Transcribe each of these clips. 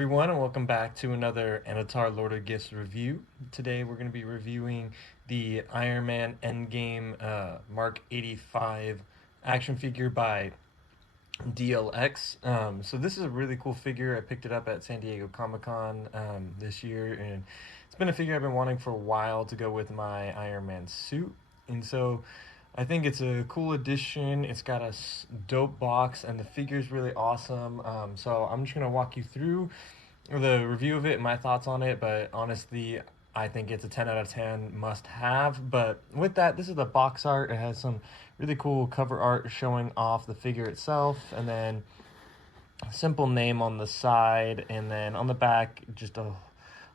everyone, and welcome back to another Anatar Lord of Gifts review. Today we're going to be reviewing the Iron Man Endgame Mark 85 action figure by DLX. So this is a really cool figure. I picked it up at San Diego Comic-Con this year, and it's been a figure I've been wanting for a while to go with my Iron Man suit. And so I think it's a cool addition. It's got a dope box, and the figure is really awesome. So I'm just going to walk you through the review of it and my thoughts on it, but honestly, I think it's a 10 out of 10 must have. But with that, this is the box art. It has some really cool cover art showing off the figure itself, and then a simple name on the side, and then on the back, just a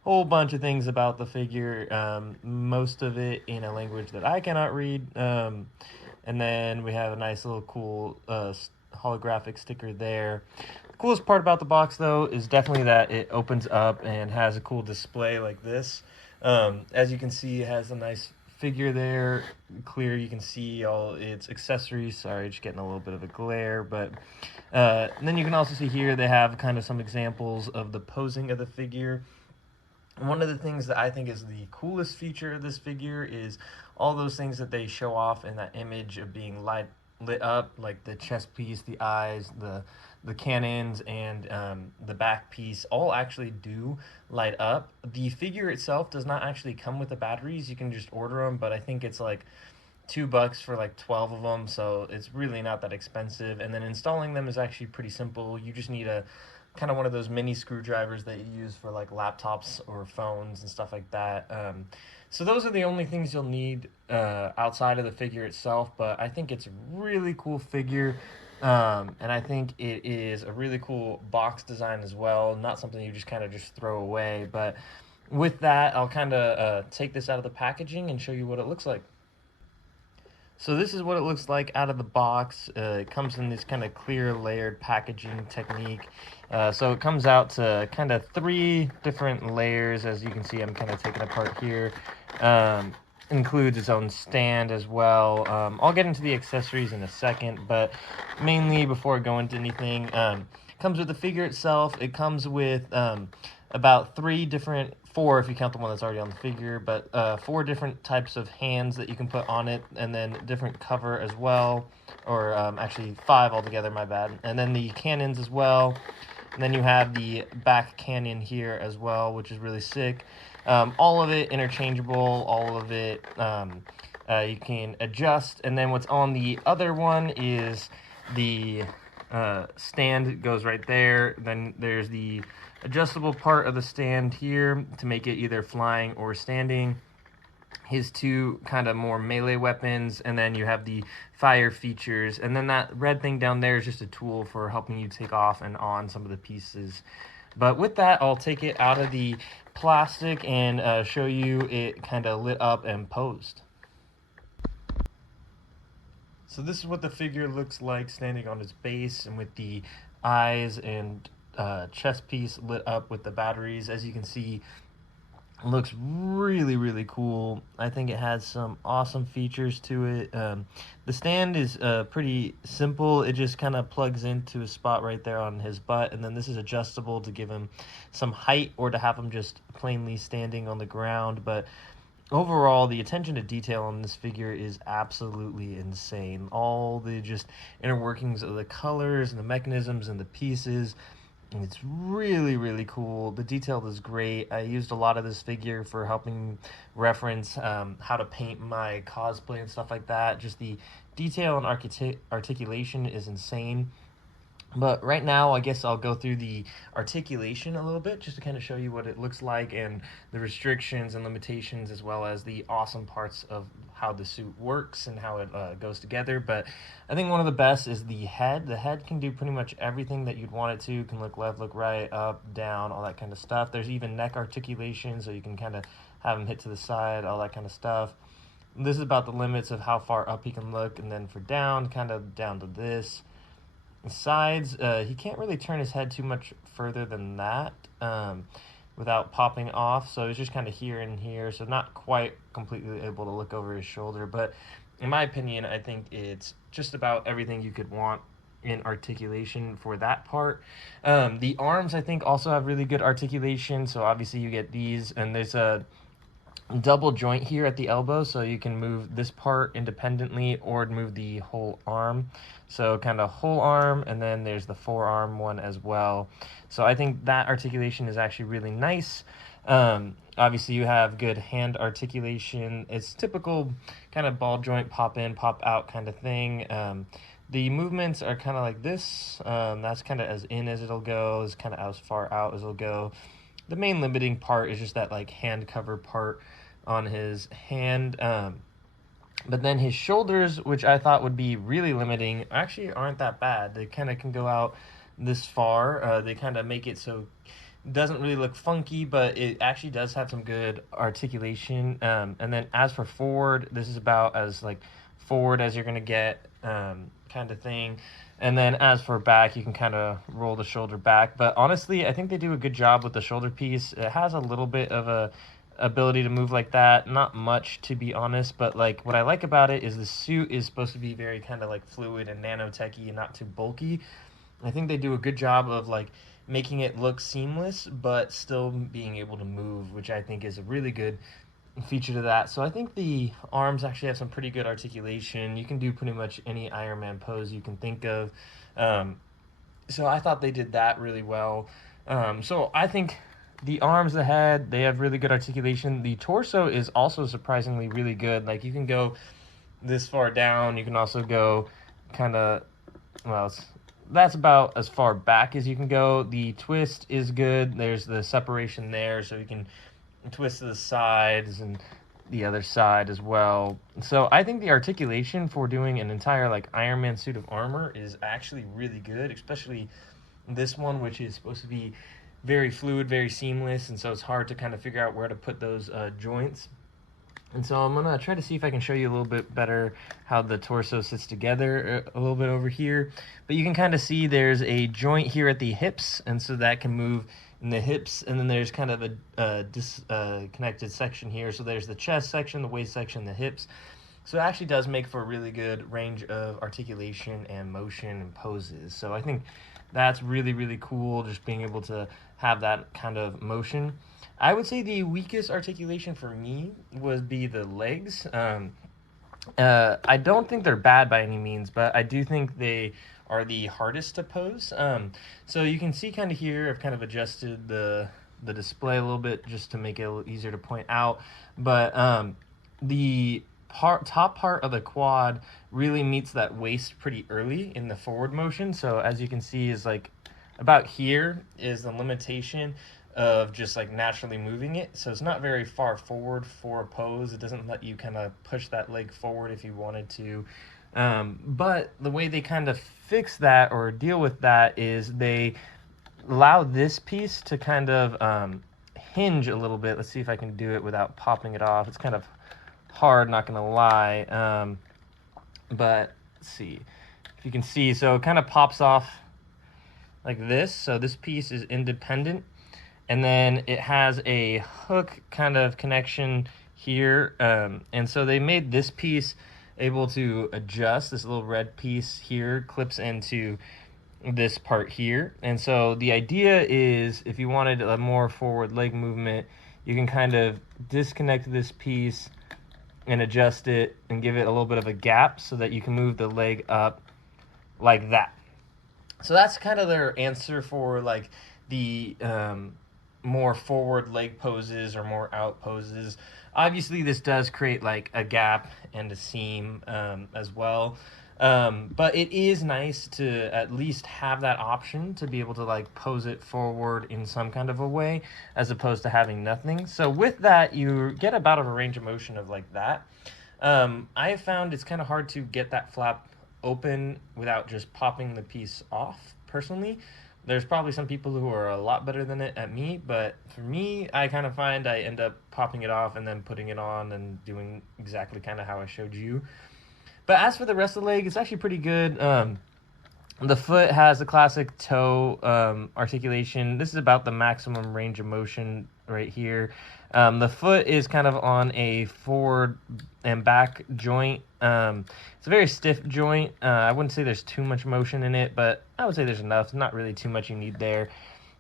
whole bunch of things about the figure, most of it in a language that I cannot read. And then we have a nice little cool holographic sticker there. The coolest part about the box, though, is definitely that it opens up and has a cool display like this. As you can see, it has a nice figure there, clear. You can see all its accessories. Sorry, just getting a little bit of a glare. But and then you can also see here they have kind of some examples of the posing of the figure. And one of the things that I think is the coolest feature of this figure is all those things that they show off in that image of being lit up, like the chest piece, the eyes, the cannons, and the back piece, all actually do light up. The figure itself does not actually come with the batteries. You can just order them, but I think it's like $2 for like 12 of them, so it's really not that expensive. And then installing them is actually pretty simple. You just need a kind of one of those mini screwdrivers that you use for like laptops or phones and stuff like that. So those are the only things you'll need outside of the figure itself, but I think it's a really cool figure. And I think it is a really cool box design as well, not something you just kind of just throw away. But with that, I'll kind of take this out of the packaging and show you what it looks like. So this is what it looks like out of the box. It comes in this kind of clear layered packaging technique. So it comes out to kind of 3 different layers. As you can see, I'm kind of taking apart here. Includes its own stand as well. I'll get into the accessories in a second, but mainly before I go into anything, comes with the figure itself. It comes with about 4 if you count the one that's already on the figure, but 4 different types of hands that you can put on it, and then different cover as well, or actually 5 altogether, my bad. And then the cannons as well, and then you have the back cannon here as well, which is really sick. All of it interchangeable, all of it you can adjust. And then what's on the other one is the stand goes right there. Then there's the adjustable part of the stand here to make it either flying or standing. His 2 kind of more melee weapons, and then you have the fire features, and then that red thing down there is just a tool for helping you take off and on some of the pieces. But with that, I'll take it out of the plastic and show you it kind of lit up and posed. So this is what the figure looks like standing on its base, and with the eyes and chest piece lit up with the batteries. As you can see, it looks really, really cool. I think it has some awesome features to it. The stand is pretty simple. It just kind of plugs into a spot right there on his butt, and then this is adjustable to give him some height or to have him just plainly standing on the ground. But overall, the attention to detail on this figure is absolutely insane. All the just inner workings of the colors and the mechanisms and the pieces, it's really, really cool. The detail is great. I used a lot of this figure for helping reference how to paint my cosplay and stuff like that. Just the detail and articulation is insane. But right now, I guess I'll go through the articulation a little bit just to kind of show you what it looks like and the restrictions and limitations, as well as the awesome parts of how the suit works and how it goes together. But I think one of the best is the head. The head can do pretty much everything that you'd want it to. It can look left, look right, up, down, all that kind of stuff. There's even neck articulation, so you can kind of have him hit to the side, all that kind of stuff. This is about the limits of how far up he can look, and then for down, kind of down to this. Sides, he can't really turn his head too much further than that without popping off, so he's just kind of here and here, so not quite completely able to look over his shoulder. But in my opinion, I think it's just about everything you could want in articulation for that part. The arms, I think, also have really good articulation. So obviously you get these, and there's a double joint here at the elbow, so you can move this part independently or move the whole arm. So kind of whole arm, and then there's the forearm one as well. So I think that articulation is actually really nice. Obviously you have good hand articulation. It's typical kind of ball joint pop in, pop out kind of thing. The movements are kind of like this. That's kind of as in as it'll go, is kind of as far out as it'll go. The main limiting part is just that like hand cover part on his hand. But then his shoulders, which I thought would be really limiting, actually aren't that bad. They kind of can go out this far. They kind of make it so it doesn't really look funky, but it actually does have some good articulation. And then as for forward, this is about as like forward as you're going to get, kind of thing. And then as for back, you can kind of roll the shoulder back. But honestly, I think they do a good job with the shoulder piece. It has a little bit of a ability to move like that. Not much, to be honest. But like what I like about it is the suit is supposed to be very kind of like fluid and nanotechy and not too bulky. I think they do a good job of like making it look seamless, but still being able to move, which I think is a really good feature to that. So I think the arms actually have some pretty good articulation. You can do pretty much any Iron Man pose you can think of. So I thought they did that really well. So I think the arms, the head, they have really good articulation. The torso is also surprisingly really good. Like you can go this far down. You can also go kind of, well, that's about as far back as you can go. The twist is good. There's the separation there, so you can twist to the sides and the other side as well. So I think the articulation for doing an entire like Iron Man suit of armor is actually really good, especially this one, which is supposed to be very fluid, very seamless, and so it's hard to kind of figure out where to put those joints. And so I'm going to try to see if I can show you a little bit better how the torso sits together a little bit over here. But you can kind of see there's a joint here at the hips, and so that can move in the hips, and then there's kind of a disconnected section here. So there's the chest section, the waist section, the hips. So it actually does make for a really good range of articulation and motion and poses. So I think that's really, really cool, just being able to have that kind of motion. I would say the weakest articulation for me would be the legs. I don't think they're bad by any means, but I do think they are the hardest to pose. So you can see kind of here, I've kind of adjusted the display a little bit just to make it a little easier to point out. But the top part of the quad really meets that waist pretty early in the forward motion. So as you can see, is like about here is the limitation of just like naturally moving it. So it's not very far forward for a pose. It doesn't let you kind of push that leg forward if you wanted to. But the way they kind of fix that or deal with that is they allow this piece to kind of hinge a little bit. Let's see if I can do it without popping it off. It's kind of hard, not gonna lie. But let's see if you can see. So it kind of pops off like this. So this piece is independent, and then it has a hook kind of connection here. And so they made this piece able to adjust. This little red piece here clips into this part here. And so the idea is if you wanted a more forward leg movement, you can kind of disconnect this piece and adjust it and give it a little bit of a gap so that you can move the leg up like that. So that's kind of their answer for like the more forward leg poses or more out poses. Obviously this does create like a gap and a seam as well. But it is nice to at least have that option to be able to like pose it forward in some kind of a way as opposed to having nothing. So with that, you get about a range of motion of like that. I have found it's kind of hard to get that flap open without just popping the piece off personally. There's probably some people who are a lot better than it at me, but for me, I kind of find I end up popping it off and then putting it on and doing exactly kind of how I showed you. But as for the rest of the leg, it's actually pretty good. The foot has the classic toe articulation. This is about the maximum range of motion right here. The foot is kind of on a forward and back joint. It's a very stiff joint. I wouldn't say there's too much motion in it, but I would say there's enough. Not really too much you need there.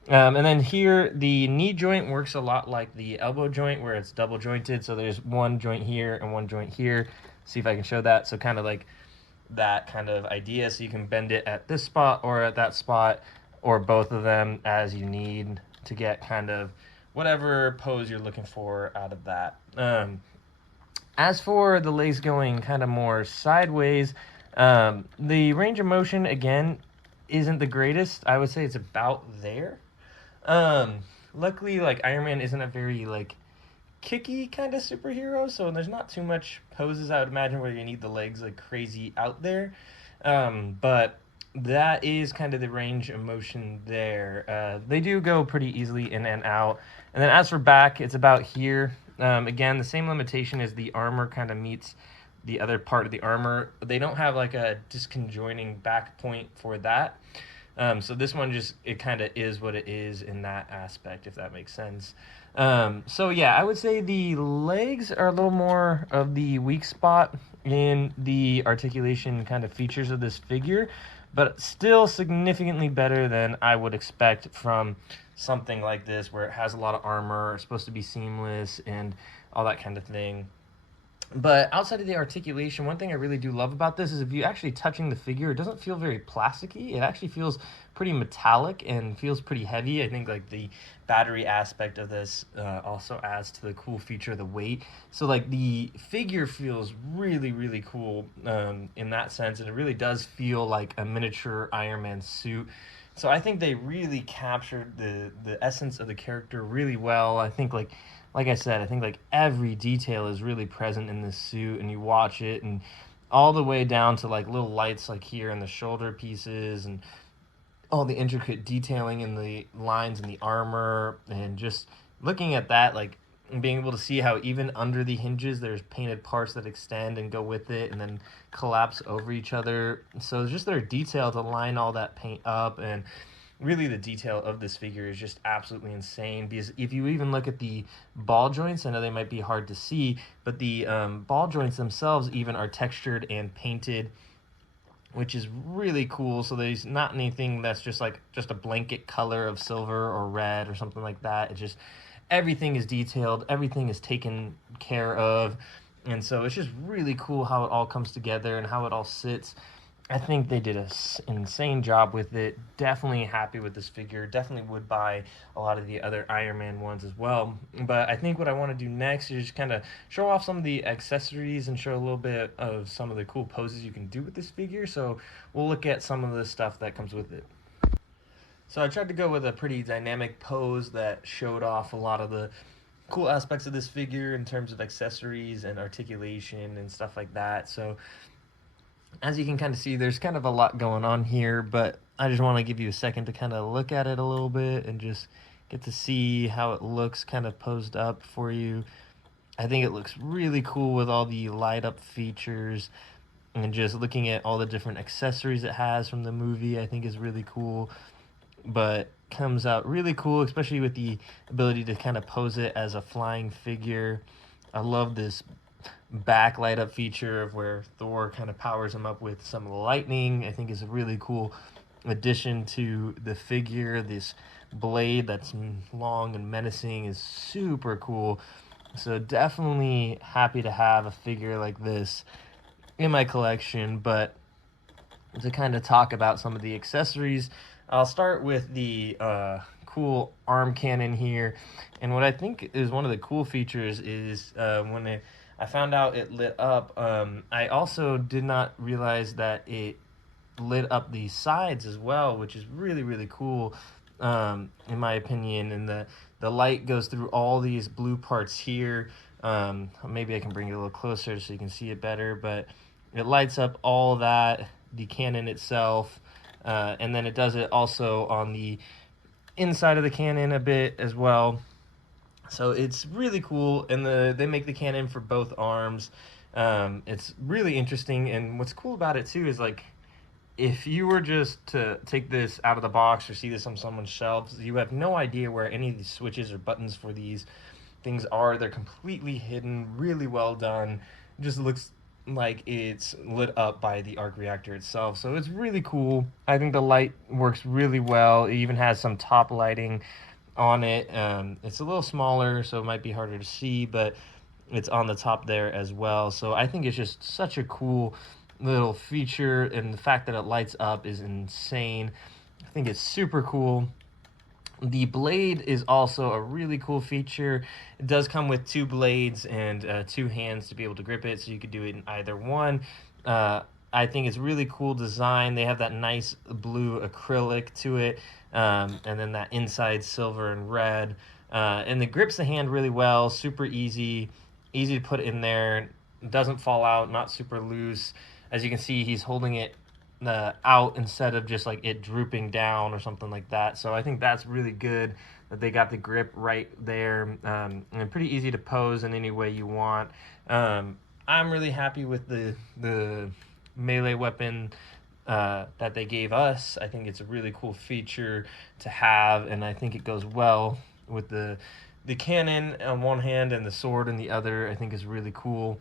And then here, the knee joint works a lot like the elbow joint, where it's double jointed. So there's one joint here and one joint here. See if I can show that. So kind of like that kind of idea. So you can bend it at this spot or at that spot, or both of them as you need to get kind of whatever pose you're looking for out of that. As for the legs going kind of more sideways, the range of motion, again, isn't the greatest. I would say it's about there. Luckily, like, Iron Man isn't a very, like, kicky kind of superhero, so there's not too much poses, I would imagine, where you need the legs, like, crazy out there. But that is kind of the range of motion there. They do go pretty easily in and out. And then as for back, it's about here. Again, the same limitation as the armor kind of meets the other part of the armor. They don't have like a disconjoining back point for that. So this one just, it kind of is what it is in that aspect, if that makes sense. So yeah, I would say the legs are a little more of the weak spot in the articulation kind of features of this figure, but still significantly better than I would expect from something like this, where it has a lot of armor, it's supposed to be seamless and all that kind of thing. But outside of the articulation, one thing I really do love about this is if you're actually touching the figure, it doesn't feel very plasticky. It actually feels pretty metallic and feels pretty heavy. I think like the battery aspect of this also adds to the cool feature of the weight. So like the figure feels really, really cool in that sense, and it really does feel like a miniature Iron Man suit. So I think they really captured the essence of the character really well. I think like I said, I think like every detail is really present in this suit, and you watch it, and all the way down to like little lights like here in the shoulder pieces, and all the intricate detailing in the lines in the armor, and just looking at that, like, and being able to see how even under the hinges there's painted parts that extend and go with it and then collapse over each other. So just their detail to line all that paint up, and really the detail of this figure is just absolutely insane. Because if you even look at the ball joints, I know they might be hard to see, but the ball joints themselves even are textured and painted, which is really cool. So there's not anything that's just a blanket color of silver or red or something like that. It's just everything is detailed, everything is taken care of, and so it's just really cool how it all comes together and how it all sits. I think they did an insane job with it. Definitely happy with this figure. Definitely would buy a lot of the other Iron Man ones as well. But I think what I want to do next is just kind of show off some of the accessories and show a little bit of some of the cool poses you can do with this figure. So we'll look at some of the stuff that comes with it. So I tried to go with a pretty dynamic pose that showed off a lot of the cool aspects of this figure in terms of accessories and articulation and stuff like that. So as you can kind of see, there's kind of a lot going on here, but I just want to give you a second to kind of look at it a little bit and just get to see how it looks kind of posed up for you. I think it looks really cool with all the light up features, and just looking at all the different accessories it has from the movie, I think is really cool. But comes out really cool, especially with the ability to kind of pose it as a flying figure. I love this back light up feature of where Thor kind of powers him up with some of the lightning. I think is a really cool addition to the figure. This blade that's long and menacing is super cool. So definitely happy to have a figure like this in my collection. But to kind of talk about some of the accessories, I'll start with the cool arm cannon here. And what I think is one of the cool features is when I found out it lit up, I also did not realize that it lit up the sides as well, which is really, really cool, in my opinion. And the light goes through all these blue parts here. Maybe I can bring it a little closer so you can see it better, but it lights up all that, the cannon itself, and then it does it also on the inside of the cannon a bit as well. So it's really cool, and they make the cannon for both arms. It's really interesting, and what's cool about it too is, like, if you were just to take this out of the box or see this on someone's shelves, you have no idea where any of these switches or buttons for these things are. They're completely hidden, really well done. It just looks like it's lit up by the arc reactor itself. So it's really cool. I think the light works really well. It even has some top lighting on it. It's a little smaller, so it might be harder to see, but it's on the top there as well. So I think it's just such a cool little feature, and the fact that it lights up is insane. I think it's super cool. The blade is also a really cool feature. It does come with two blades and two hands to be able to grip it, so you could do it in either one. I think it's really cool design. They have that nice blue acrylic to it, and then that inside silver and red. And it grips the hand really well, super easy to put in there. It doesn't fall out, not super loose. As you can see, he's holding it out instead of just like it drooping down or something like that. So I think that's really good that they got the grip right there, and pretty easy to pose in any way you want. I'm really happy with the melee weapon that they gave us. I think it's a really cool feature to have, and I think it goes well with the cannon on one hand and the sword in the other. I think is really cool.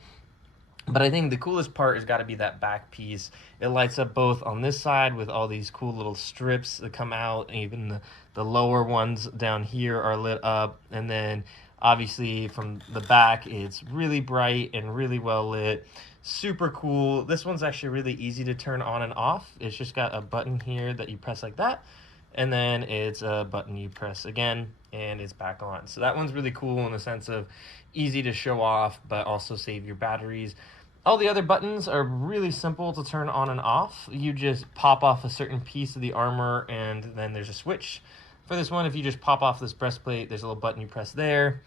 But I think the coolest part has got to be that back piece. It lights up both on this side with all these cool little strips that come out. Even the lower ones down here are lit up. And then obviously from the back, it's really bright and really well lit. Super cool. This one's actually really easy to turn on and off. It's just got a button here that you press like that. And then it's a button you press again, and it's back on. So that one's really cool in the sense of easy to show off, but also save your batteries. All the other buttons are really simple to turn on and off. You just pop off a certain piece of the armor, and then there's a switch. For this one, if you just pop off this breastplate, there's a little button you press there.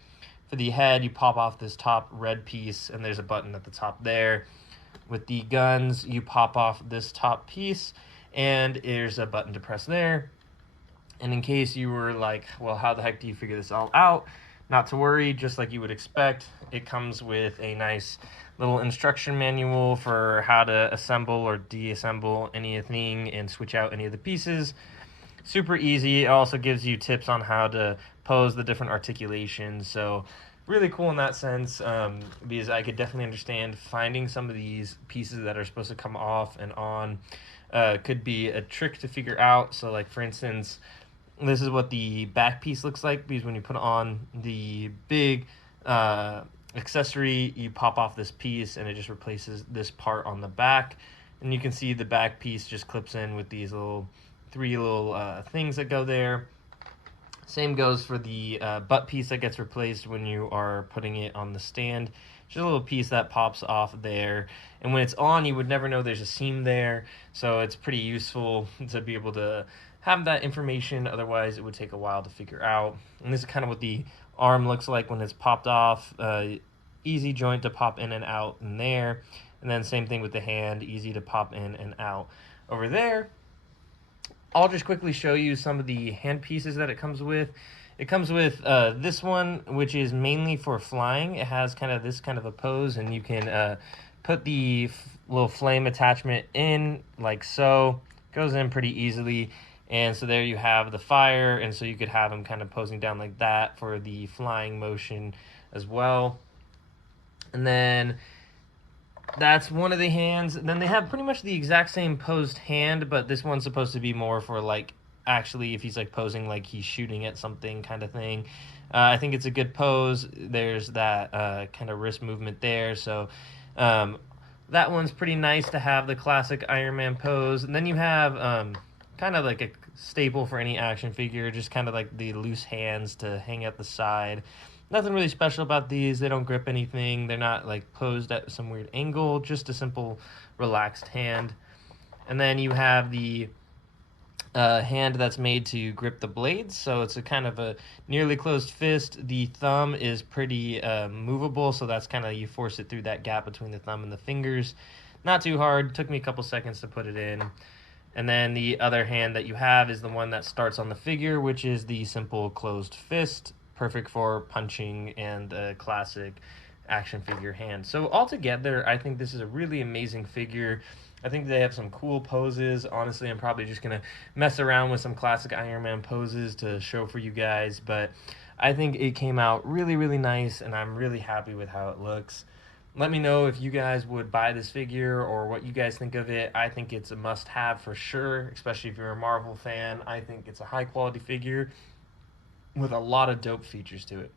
For the head, you pop off this top red piece, and there's a button at the top there. With the guns, you pop off this top piece, and there's a button to press there. And in case you were like, well, how the heck do you figure this all out? Not to worry, just like you would expect, it comes with a nice little instruction manual for how to assemble or deassemble anything and switch out any of the pieces. Super easy. It also gives you tips on how to pose the different articulations. So really cool in that sense, because I could definitely understand finding some of these pieces that are supposed to come off and on could be a trick to figure out. So like, for instance, this is what the back piece looks like, because when you put on the big accessory, you pop off this piece and it just replaces this part on the back. And you can see the back piece just clips in with these three little things that go there. Same goes for the butt piece that gets replaced when you are putting it on the stand. Just a little piece that pops off there. And when it's on, you would never know there's a seam there. So it's pretty useful to be able to have that information. Otherwise, it would take a while to figure out. And this is kind of what the arm looks like when it's popped off. Easy joint to pop in and out in there. And then same thing with the hand, easy to pop in and out over there. I'll just quickly show you some of the hand pieces that it comes with. It comes with this one, which is mainly for flying. It has this kind of a pose, and you can put the little flame attachment in like so. Goes in pretty easily. And so there you have the fire, and so you could have him kind of posing down like that for the flying motion as well. And then that's one of the hands. And then they have pretty much the exact same posed hand, but this one's supposed to be more for like actually if he's like posing like he's shooting at something kind of thing. I think it's a good pose. There's that kind of wrist movement there. So that one's pretty nice to have, the classic Iron Man pose. And then you have kind of like a staple for any action figure, just kind of like the loose hands to hang at the side. Nothing really special about these. They don't grip anything. They're not like posed at some weird angle, just a simple relaxed hand. And then you have the hand that's made to grip the blades, so it's a kind of a nearly closed fist. The thumb is pretty movable, so that's kind of, you force it through that gap between the thumb and the fingers. Not too hard. Took me a couple seconds to put it in. And then the other hand that you have is the one that starts on the figure, which is the simple closed fist, perfect for punching and a classic action figure hand. So altogether, I think this is a really amazing figure. I think they have some cool poses. Honestly, I'm probably just going to mess around with some classic Iron Man poses to show for you guys, but I think it came out really, really nice, and I'm really happy with how it looks. Let me know if you guys would buy this figure or what you guys think of it. I think it's a must-have for sure, especially if you're a Marvel fan. I think it's a high-quality figure with a lot of dope features to it.